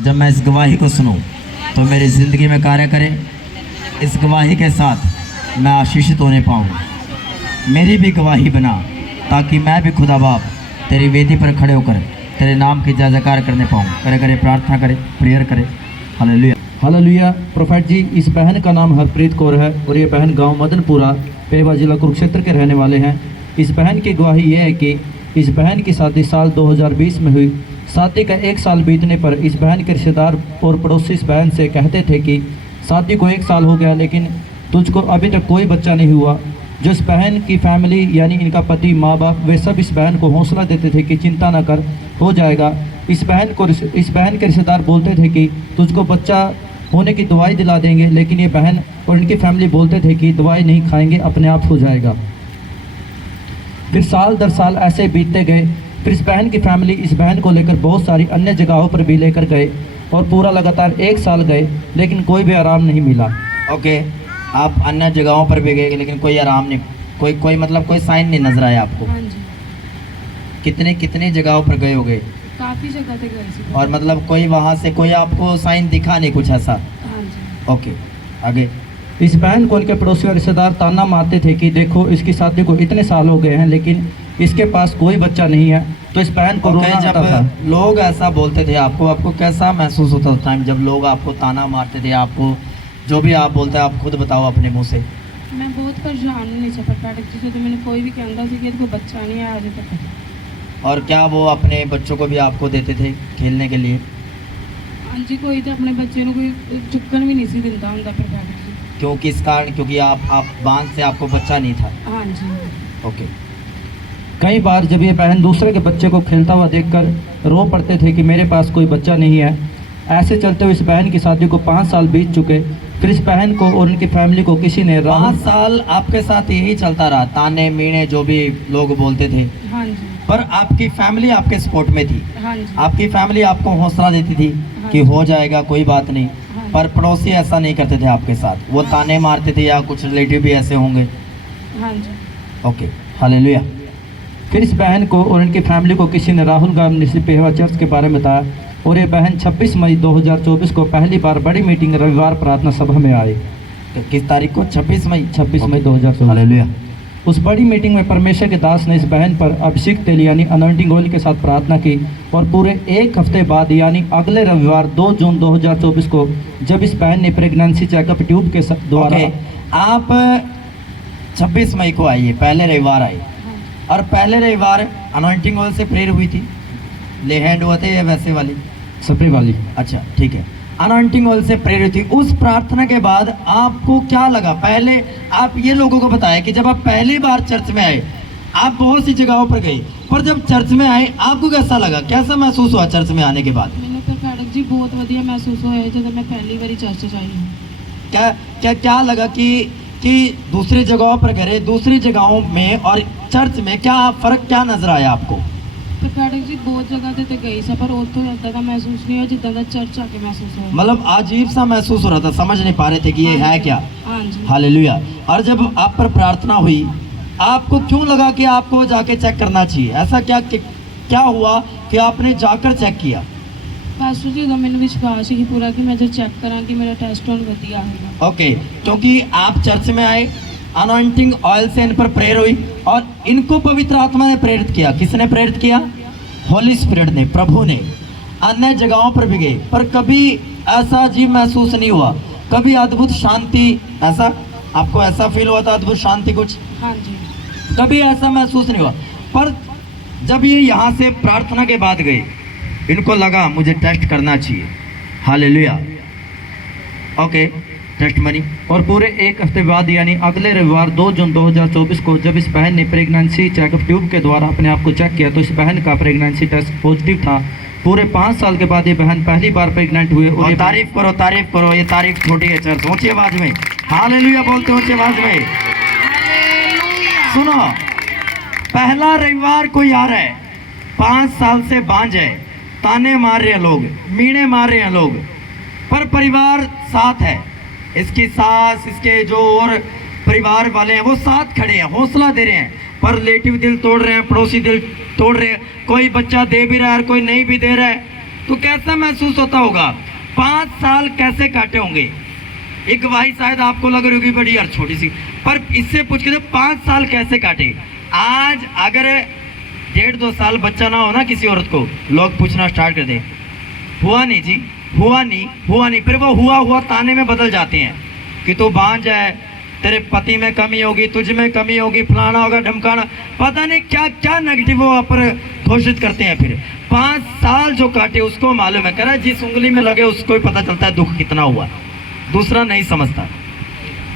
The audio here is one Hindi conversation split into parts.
जब मैं इस गवाही को सुनूं तो मेरी ज़िंदगी में कार्य करे। इस गवाही के साथ मैं आशीषित होने पाऊँ। मेरी भी गवाही बना ताकि मैं भी खुदा बाप तेरी वेदी पर खड़े होकर तेरे नाम की जय जयकार करने पाऊँ। करे करे प्रार्थना करे, प्रेयर करे। Hallelujah hallelujah. प्रोफेट जी, इस बहन का नाम हरप्रीत कौर है और ये बहन गांव मदनपुरा, पेवा जिला कुरुक्षेत्र के रहने वाले हैं। इस बहन की गवाही ये है कि इस बहन की शादी साल 2020 में हुई। शादी का 1 साल बीतने पर इस बहन के रिश्तेदार और पड़ोसी इस बहन से कहते थे कि शादी को 1 साल हो गया लेकिन तुझको अभी तक कोई बच्चा नहीं हुआ। जो इस बहन की फैमिली यानी इनका पति, माँ बाप, वे सब इस बहन को हौसला देते थे कि चिंता ना कर, हो जाएगा। इस बहन के रिश्तेदार बोलते थे कि तुझको बच्चा होने की दवाई दिला देंगे, लेकिन ये बहन और इनकी फैमिली बोलते थे कि दवाई नहीं खाएंगे, अपने आप हो जाएगा। फिर साल दर साल ऐसे बीतते गए। फिर इस बहन की फैमिली इस बहन को लेकर बहुत सारी अन्य जगहों पर भी लेकर गए और पूरा लगातार 1 साल गए लेकिन कोई भी आराम नहीं मिला। ओके, आप अन्य जगहों पर भी गए लेकिन कोई आराम नहीं, कोई मतलब कोई साइन नहीं नजर आया आपको? हाँ जी, कितनी जगहों पर गए हो गए? काफ़ी जगह पे गए थे। और मतलब कोई वहाँ से कोई आपको साइन दिखा नहीं कुछ ऐसा? हाँ जी। ओके, आगे। इस बहन को उनके पड़ोसी और रिश्तेदार ताना मारते थे कि देखो इसकी शादी को इतने साल हो गए हैं लेकिन इसके पास कोई बच्चा नहीं है। तो इस बहन को रोना आता था। जब लोग ऐसा बोलते थे आपको कैसा महसूस होता उस टाइम जब लोग आपको ताना मारते थे? आपको जो भी आप बोलते हैं आप खुद बताओ अपने मुंह से। मैं बहुत परेशान नहीं था प्रॉडक्ट से, तो मैंने कोई भी कहता था कि कोई बच्चा नहीं है आज तक। और क्या वो अपने बच्चों को भी आपको देते थे खेलने के लिए? हाँ जी, कोई तो अपने बच्चे को कोई चुक्कन भी नहीं सी दिता होंगे प्रॉडक्ट। क्यों, किस कारण? क्योंकि आप बांध से आपको बच्चा नहीं था? हाँ जी। ओके। कई बार जब ये बहन दूसरे के बच्चे को खेलता हुआ देखकर रो पड़ते थे कि मेरे पास कोई बच्चा नहीं है। ऐसे चलते हुए इस बहन की शादी को 5 साल बीत चुके। फिर इस बहन को और उनकी फैमिली को किसी ने 5 साल आपके साथ यही चलता रहा, ताने मीणे जो भी लोग बोलते थे? हाँ जी। पर आपकी फैमिली आपके सपोर्ट में थी? हाँ जी। आपकी फैमिली आपको हौसला देती थी हाँ कि जी। हो जाएगा, कोई बात नहीं? हाँ जी। पर पड़ोसी ऐसा नहीं करते थे आपके साथ? वो ताने मारते थे या कुछ रिलेटिव भी ऐसे होंगे? हाँ जी। Okay, hallelujah. फिर इस बहन को और इनकी फैमिली को किसी ने राहुल गांधी पेहवा चर्च के बारे में बताया और ये बहन 26 मई 2024 को पहली बार बड़ी मीटिंग रविवार प्रार्थना सभा में आई। किस तारीख को? 26 मई। 26 मई 2024। हालेलुया। उस बड़ी मीटिंग में परमेश्वर के दास ने इस बहन पर अभिषेक तेल यानी अनॉइंटिंग ऑयल के साथ प्रार्थना की और पूरे 1 हफ्ते बाद यानी अगले रविवार 2 जून 2024 को जब इस बहन ने प्रेगनेंसी चेकअप ट्यूब के द्वारा आप 26 मई को आइए, पहले रविवार आई, और पहले रविवार अनॉइंटिंग ऑयल से प्रेयर हुई थी? ले हैंड हुए थे या वैसे वाली? स्प्रे वाली। अच्छा, ठीक है। अनॉइंटिंग ऑयल से प्रेरित थी। उस प्रार्थना के बाद आपको क्या लगा? पहले आप ये लोगों को बताया कि जब आप पहली बार चर्च में आए, आप बहुत सी जगहों पर गए, पर जब चर्च में आए आपको कैसा लगा? कैसा महसूस हुआ चर्च में आने के बाद? मैंने तो प्रॉडक्ट जी बहुत बढ़िया महसूस होया जब मैं पहली बार चर्च आई हूँ। क्या लगा कि दूसरी जगहों पर गए, दूसरी जगहों में और चर्च में क्या फर्क, क्या नजर आया आपको? तो प्रॉडक्ट जी बहुत जगह ते गई सा पर उतो इदा का महसूस नहीं हो जिदा का चर्च आके महसूस हो। मतलब अजीब सा महसूस हो रहा था, समझ नहीं पा रहे थे कि ये है क्या? हाँ जी। हालेलुया। और जब आप पर प्रार्थना हुई आपको क्यों लगा कि आपको जाके चेक करना चाहिए? ऐसा क्या हुआ कि आपने जाकर चेक किया? पास्टर जी, मैंने विश्वास ही पूरा कि मैं जो चेक करा कि मेरा टेस्ट होने वधिया आएगा। ओके, क्योंकि आप चर्च में आए, अनॉइंटिंग ऑयल से इन पर प्रेयर हुई और इनको पवित्र आत्मा ने प्रेरित किया। किसने प्रेरित किया? होली स्पिरिट ने, प्रभु ने। अन्य जगहों पर भी गए पर कभी ऐसा अजीब महसूस नहीं हुआ? कभी अद्भुत शांति, ऐसा आपको ऐसा फील हुआ था? अद्भुत शांति कुछ? हाँ जी। कभी ऐसा महसूस नहीं हुआ। पर जब ये यहाँ से प्रार्थना के बाद गए, इनको लगा मुझे टेस्ट करना चाहिए। हालेलुया। Okay, test money. और पूरे 1 हफ्ते बाद यानी अगले रविवार 2 जून 2024 को जब इस बहन ने प्रेगनेंसी चेकअप ट्यूब के द्वारा अपने आप को चेक किया तो इस बहन का प्रेगनेंसी टेस्ट पॉजिटिव था। पूरे 5 साल के बाद ये बहन पहली बार प्रेग्नेंट हुए। और तारीफ करो, ये तारीफ छोटी है चर्च, ऊंची आवाज में हालेलुया बोलते, ऊंची आवाज में। सुनो, पहला रविवार कोई आ रहा है, 5 साल से बांझ है, ताने मार रहे हैं लोग, मीणे मार रहे हैं लोग, पर परिवार साथ है। इसकी सास, इसके जो और परिवार वाले हैं वो साथ खड़े हैं, हौसला दे रहे हैं। पर रिलेटिव दिल तोड़ रहे हैं, पड़ोसी दिल तोड़ रहे हैं। कोई बच्चा दे भी रहा है और कोई नहीं भी दे रहा है। तो कैसा महसूस होता होगा? 5 साल कैसे काटे होंगे? एक गवाही शायद आपको लग रही होगी बड़ी यार छोटी सी, पर इससे पूछ के 5 साल कैसे काटे। आज अगर 1.5-2 साल बच्चा ना हो ना किसी औरत को, लोग पूछना स्टार्ट कर दे, हुआ नहीं जी, हुआ नहीं, फिर वो हुआ ताने में बदल जाते हैं कि तू बांझ है, तेरे पति में कमी होगी, तुझ में कमी होगी, फलाना होगा, ढमकाना, पता नहीं क्या क्या नेगेटिव वो पर घोषित करते हैं। फिर 5 साल जो काटे उसको मालूम है, कह रहा है जिस उंगली में लगे उसको ही पता चलता है दुख कितना हुआ, दूसरा नहीं समझता।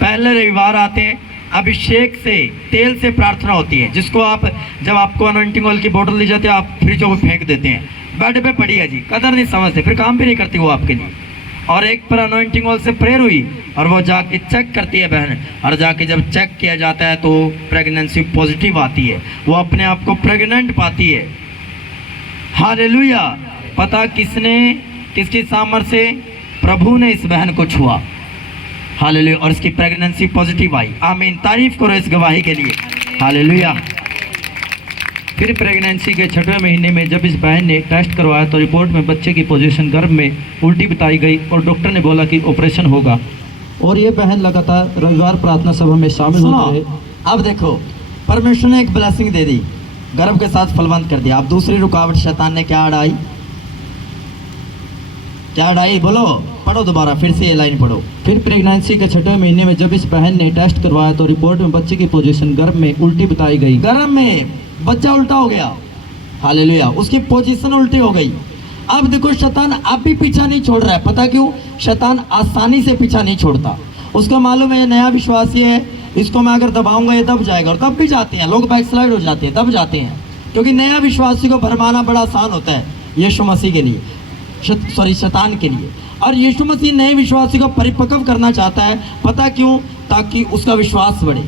पहले रविवार आते हैं, अभिषेक से तेल से प्रार्थना होती है, जिसको आप जब आपको अनॉइंटिंग ऑयल की बोतल दी जाती है आप फ्रिजों में फेंक देते हैं, बेड पे पड़ी है जी, कदर नहीं समझते, फिर काम भी नहीं करती वो आपके लिए। और एक पर अनॉइंटिंग ऑयल से प्रेयर हुई और वो जाके चेक करती है बहन, और जाके जब चेक किया जाता है तो प्रेगनेंसी पॉजिटिव आती है, वो अपने आप को प्रेग्नेंट पाती है। हालेलुया। पता किसकी सामर्थ्य से? प्रभु ने इस बहन को छुआ, हालेलुया, और इसकी प्रेगनेंसी पॉजिटिव आई। आमीन, तारीफ करो इस गवाही के लिए, हालेलुया। फिर प्रेगनेंसी के 6वें महीने में जब इस बहन ने टेस्ट करवाया तो रिपोर्ट में बच्चे की पोजीशन गर्भ में उल्टी बताई गई और डॉक्टर ने बोला कि ऑपरेशन होगा। और ये बहन लगातार रविवार प्रार्थना सभा में शामिल होती है। अब देखो, परमेश्वर ने एक ब्लेसिंग दे दी, गर्भ के साथ फलवंत कर दिया। अब दूसरी रुकावट शैतान ने क्या अड़ाई? बोलो, पढ़ो दोबारा, फिर से ये लाइन पढ़ो। फिर प्रेगनेंसी के 6वें महीने में जब इस बहन ने टेस्ट करवाया तो रिपोर्ट में बच्चे की पोजीशन गर्भ में उल्टी बताई गई। गर्भ में बच्चा उल्टा हो गया, हालेलुया, उसकी पोजीशन उल्टी हो गई। अब देखो, शैतान अब भी पीछा नहीं छोड़ रहा है। पता क्यों? शैतान आसानी से पीछा नहीं छोड़ता। उसको मालूम है ये नया विश्वासी है, इसको मैं अगर दबाऊंगा ये दब जाएगा, और दब भी जाते हैं लोग, बैकस्लाइड हो जाते हैं, दब जाते हैं, क्योंकि नया विश्वासी को भरमाना बड़ा आसान होता है यीशु मसीह के लिए, शैतान के लिए। और यीशु मसीह नए विश्वासी को परिपक्व करना चाहता है। पता क्यों? ताकि उसका विश्वास बढ़े,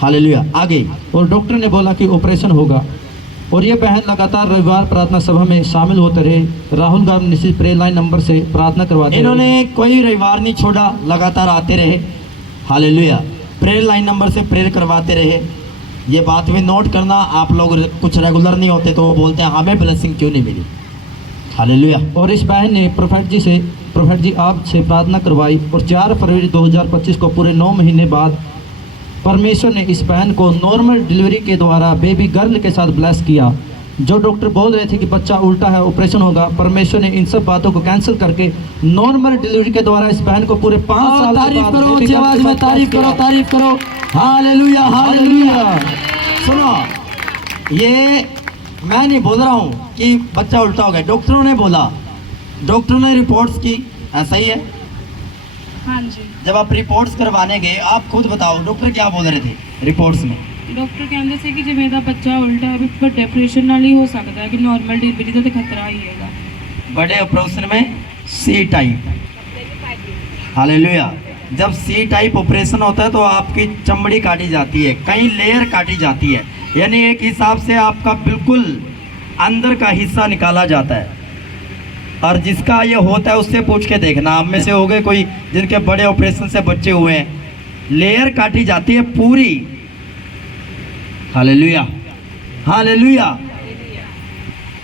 हालेलुया। आगे, और डॉक्टर ने बोला कि ऑपरेशन होगा। और ये बहन लगातार रविवार प्रार्थना सभा में शामिल होते रहे, राहुल गांधी निश्चित प्रेयर लाइन नंबर से प्रार्थना करवाते रहे। इन्होंने कोई रविवार नहीं छोड़ा, लगातार आते रहे, हालेलुया, प्रेयर लाइन नंबर से प्रेयर करवाते रहे। ये बात भी नोट करना, आप लोग कुछ रेगुलर नहीं होते तो वो बोलते हैं हमें ब्लेसिंग क्यों नहीं मिली, हालेलुया। और इस बहन ने प्रोफेट जी आपसे प्रार्थना करवाई और 4 फरवरी 2025 को पूरे 9 महीने बाद परमेश्वर ने इस बहन को नॉर्मल डिलीवरी के द्वारा बेबी गर्ल के साथ ब्लेस किया। जो डॉक्टर बोल रहे थे कि बच्चा उल्टा है, ऑपरेशन होगा, परमेश्वर ने इन सब बातों को कैंसिल करके नॉर्मल डिलीवरी के द्वारा इस बहन को पूरे 5 साल तारीफ करो, अच्छी आवाज में तारीफ करो, हालेलुया, हालेलुया। सुनो, ये मैं नहीं बोल रहा हूँ कि बच्चा उल्टा हो गया, डॉक्टरों ने बोला, डॉक्टरों ने रिपोर्ट्स की, ऐसा ही है। हाँ जी। जब आप रिपोर्ट्स करवाने गए, आप खुद बताओ डॉक्टर क्या बोल रहे थे रिपोर्ट्स में? डॉक्टर कहते थे कि जिवें दा बच्चा उल्टा है पर डिप्रेशन नाल ही हो सकता है कि नॉर्मल डिलीवरी का तो खतरा ही है। बड़े ऑपरेशन में सी टाइप, हालेलुया। जब सी टाइप ऑपरेशन होता है तो आपकी चमड़ी काटी जाती है, कई लेयर काटी जाती है, यानी एक हिसाब से आपका बिल्कुल अंदर का हिस्सा निकाला जाता है। और जिसका ये होता है उससे पूछ के देखना, आप में से हो गए कोई जिनके बड़े ऑपरेशन से बच्चे हुए हैं, लेयर काटी जाती है पूरी, हालेलुया, हालेलुया।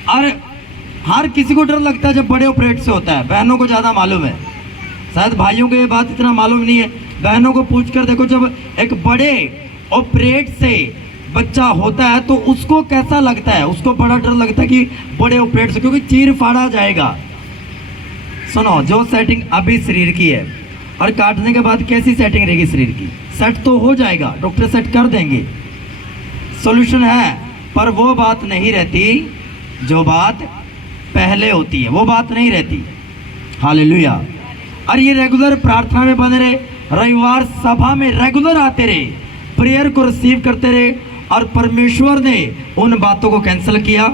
और हर किसी को डर लगता है जब बड़े ऑपरेट से होता है, बहनों को ज़्यादा मालूम है, शायद भाइयों को ये बात इतना मालूम नहीं है। बहनों को पूछ कर देखो, जब एक बड़े ऑपरेट से बच्चा होता है तो उसको कैसा लगता है, उसको बड़ा डर लगता है कि बड़े ऑपरेट से, क्योंकि चीर फाड़ा जाएगा। सुनो, जो सेटिंग अभी शरीर की है और काटने के बाद कैसी सेटिंग रहेगी शरीर की, सेट तो हो जाएगा, डॉक्टर सेट कर देंगे, सॉल्यूशन है, पर वो बात नहीं रहती जो बात पहले होती है, वो बात नहीं रहती, हालेलुया। और ये रेगुलर प्रार्थना में बने रहे, रविवार सभा में रेगुलर आते रहे, प्रेयर को रिसीव करते रहे, और परमेश्वर ने उन बातों को कैंसिल किया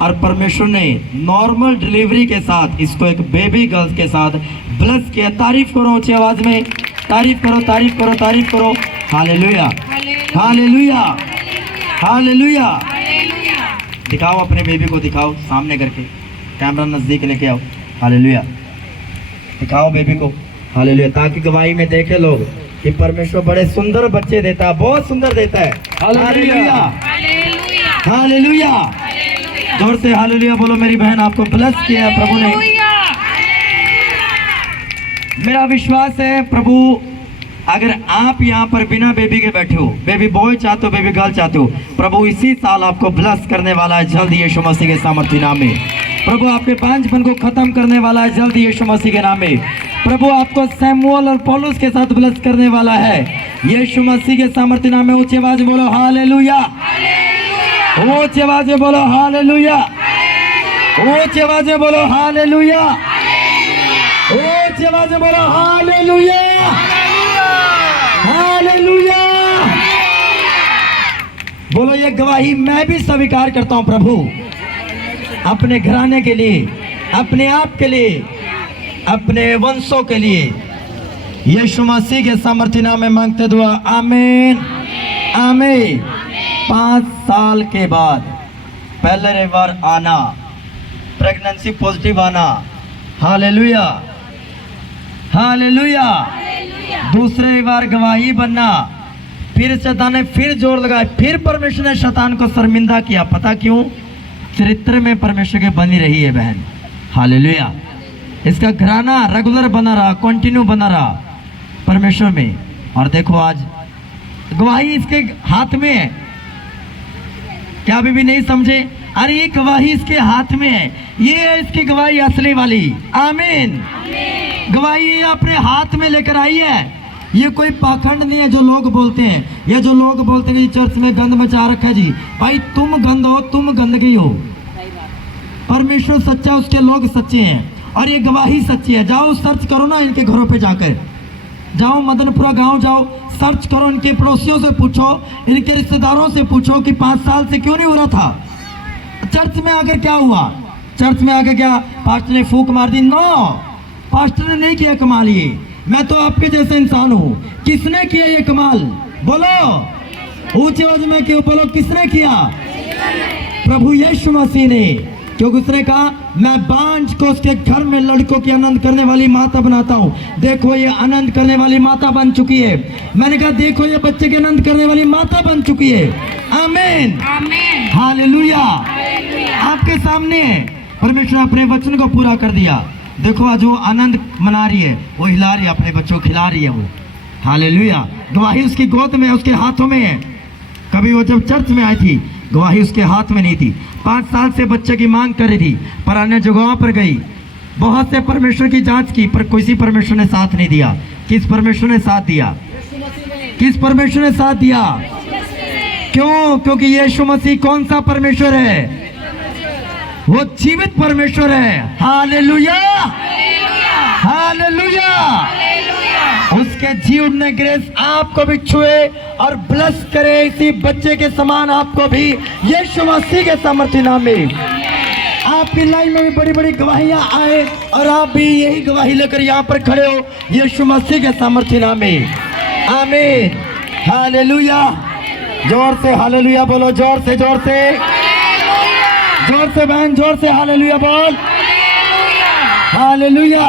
और परमेश्वर ने नॉर्मल डिलीवरी के साथ इसको एक बेबी गर्ल के साथ ब्लेस किया। तारीफ करो ऊंची आवाज में, तारीफ करो, तारीफ करो, तारीफ करो, हालेलुया, हालेलुया, हालेलुया। दिखाओ अपने बेबी को, दिखाओ सामने करके, कैमरा नजदीक लेके आओ, हालेलुया, दिखाओ बेबी को, हालेलुया, ताकि गवाही में देखे लोग कि परमेश्वर बड़े सुंदर बच्चे देता है, बहुत सुंदर देता है, हालेलुया, हालेलुया, जोर से हालेलुया बोलो। मेरी बहन आपको ब्लेस किया है प्रभु ने। मेरा विश्वास है प्रभु, अगर आप यहाँ पर बिना बेबी के बैठे हो, बेबी बॉय चाहते हो, बेबी गर्ल चाहते हो, प्रभु इसी साल आपको ब्लेस करने वाला है जल्द यीशु मसीह के सामर्थ्य नाम में। प्रभु आपके बांझपन को खत्म करने वाला है जल्द यीशु मसीह के नाम में। प्रभु आपको सैमुअल और पौलुस के साथ ब्लेस करने वाला है यीशु मसीह के सामर्थ्य नाम में। ऊंची आवाज बोलो हालेलुया, ऊंची आवाज में बोलो हालेलुया, ऊंची आवाज में बोलो हालेलुया, ऊंची आवाज में बोलो हालेलुया, हालेलुया। बोलो ये गवाही मैं भी स्वीकार करता हूं प्रभु, अपने घराने के लिए, अपने आप के लिए, अपने वंशों के लिए। यीशु मसीह के सामर्थ्य नाम में मांगते दुआ, आमीन आमीन। 5 साल के बाद पहले बार आना, प्रेगनेंसी पॉजिटिव आना, हालेलुया हालेलुया। दूसरे बार गवाही बनना, फिर शैतान ने फिर जोर लगाया, फिर परमेश्वर ने शैतान को शर्मिंदा किया। पता क्यों? चरित्र में परमेश्वर के बनी रही है बहन, हालेलुया। इसका घराना रेगुलर बना रहा, कंटिन्यू बना रहा परमेश्वर में। और देखो आज गवाही इसके हाथ में है। क्या अभी भी नहीं समझे? अरे ये गवाही इसके हाथ में है, ये है इसकी गवाही असली वाली। आमीन। गवाही ये अपने हाथ में लेकर आई है। ये कोई पाखंड नहीं है जो लोग बोलते हैं। ये जो लोग बोलते हैं कि चर्च में गंद मचा रखा है जी, भाई तुम गंद हो, तुम गंदगी हो। परमेश्वर सच्चा, उसके लोग सच्चे हैं और ये गवाही सच्ची है। जाओ सर्च करो ना इनके घरों पे जाकर, जाओ मदनपुरा गांव जाओ, सर्च करो, इनके पड़ोसियों से पूछो, इनके रिश्तेदारों से पूछो कि 5 साल से क्यों नहीं हो रहा था। चर्च में आकर क्या हुआ? चर्च में आकर क्या पास्टर ने फूंक मार दी? नो, पास्टर ने नहीं किया कमाल। ये मैं तो आपके जैसे इंसान हूँ। किसने किया ये कमाल? बोलो ऊंची आवाज में, क्यों बोलो किसने किया? प्रभु यीशु मसीह ने। क्योंकि उसने कहा मैं बांझ को उसके घर में लड़कों की आनंद करने वाली माता बनाता हूँ। देखो ये आनंद करने वाली माता बन चुकी है। मैंने कहा देखो ये बच्चे के आनंद करने वाली माता बन चुकी है। आमीन हालेलुया। आपके सामने परमेश्वर ने अपने वचन को पूरा कर दिया। देखो आज वो आनंद मना रही है, वो हिला रही है, अपने बच्चों को खिला रही है वो, हालेलुया। गवाही उसकी गोद में, उसके हाथों में है। कभी वो जब चर्च में आई थी, गवाही उसके हाथ में नहीं थी। 5 साल से बच्चे की मांग कर रही थी, पर अन्य जगहों पर गई, बहुत से परमेश्वर की जांच की, पर किसी परमेश्वर ने साथ नहीं दिया। किस परमेश्वर ने साथ दिया? किस परमेश्वर ने साथ दिया? क्यों? क्योंकि यीशु मसीह कौन सा परमेश्वर है? वो जीवित परमेश्वर है। Hallelujah hallelujah. उसके जीवन ने ग्रेस आपको भी छुए और ब्लेस करे, इसी बच्चे के समान आपको भी यीशु मसीह के सामर्थ्य नाम में। आपकी लाइन में भी बड़ी बड़ी गवाहियां आए और आप भी यही गवाही लेकर यहाँ पर खड़े हो यीशु मसीह के सामर्थ्य नाम में। आमीन हालेलुया। जोर से हालेलुया बोलो, जोर से, जोर से, जोर से बहन, जोर से हालेलुया बोल, हालेलुया।